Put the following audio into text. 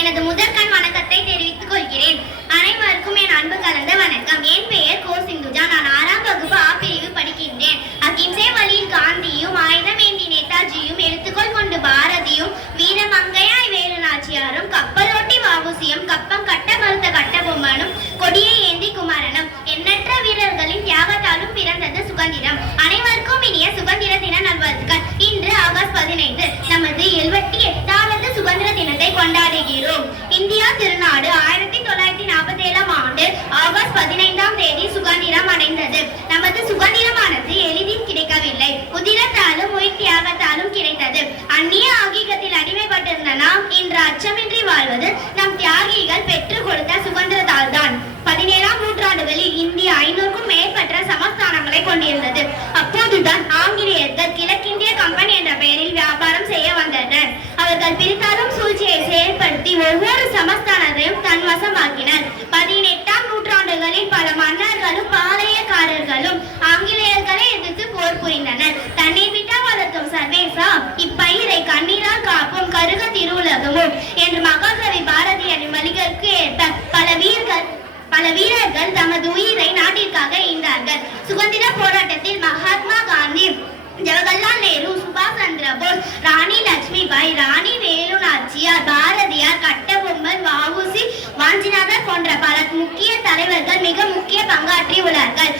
எனது முதற்கண் வணக்கத்தை தெரிவித்துக் கொள்கிறேன். அனைவருக்கும் என் அன்பு கலந்த வணக்கம். என் பெயர் கோ சிந்துஜா. நான் 6ஆம் வகுப்பு ஆ பிரிவு படிக்கின்றேன். அகிம்சை வழியில் காந்தியும், ஆயுதம் ஏந்தி நேதாஜியும், எழுத்துக்கோள் கொண்டு பாரதியும், வீரமங்கையாய் வேலு நாச்சியாரும், கப்பலோட்டி வஉசியும், கப்பம் கட்ட மறுத்த கட்டபொம்மனும், கொடியை ஏந்தி குமரனும், எண்ணற்ற வீரர்களின் தியாகத்தாலும் பிறந்தது சுதந்திரம். அனைவருக்கும் இனிய சுதந்திர தின நல்வாழ்த்துக்கள். இன்று ஆகஸ்ட் 15 நமது 78வது சுதந்திர தினத்தை கொண்டாடுகிறோம். இந்தியா திருநாடு 1947ஆம் ஆண்டு ஆகஸ்ட் 15ஆம் தேதி சுதந்திரம் அடைந்தது. நமது சுதந்திரமானது எளிதில் கிடைக்கவில்லை. உதிரத்தாலும் உயிர் தியாகத்தாலும் கிடைத்தது. அந்நிய ஆகியத்தில் அடிமைப்பட்டிருந்த நாம் இன்று அச்சமின்றி வாழ்வது நம் தியாகிகள் பெற்றுக் கொடுத்த சுதந்திரத்தால் தான். 17ஆம் நூற்றாண்டுகளில் இந்தியா 500க்கும் மேற்பட்ட சமஸ்தானங்களை கொண்டிருந்தது. அப்போதுதான் ஆங்கிலேயர்கள் கிழக்கிந்திய கம்பெனி என்ற பெயரில் வியாபாரம் செய்ய வந்தனர். அவர்கள் பிரித்தாளும் சூழ்ச்சியை செயல்படுத்தி ஒவ்வொரு சமஸ்தானத்தையும் தன்வசமாக்கினர். 18ஆம் நூற்றாண்டுகளில் பல மன்னர்களும் பாளையக்காரர்களும் ஆங்கிலேயர்களை எதிர்த்து போர் புரிந்தனர். தன்னை விட்டா வளர்க்கும் சர்வேசா, இப்பயிரை கண்ணீரால் காப்பும் கருக திருவுலகமும் என்று மகாகவி பாரதியாரின் வழிகளுக்கு ஏற்ப பல வீரர்கள் தமது உயிரை நாட்டிற்காக ஈந்தார்கள். சுதந்திர போராட்டத்தில் மகாத்மா காந்தி, ஜவஹர்லால் நேரு, சுபாஷ் சந்திர போஸ், ராணி லட்சுமிபாய், ராணி வேலு நாச்சியார், பாரதியார், கட்டபொம்மன், வஉசி, வாஞ்சிநாதர் போன்ற பல முக்கிய தலைவர்கள் மிக முக்கிய பங்காற்றி உள்ளார்கள்.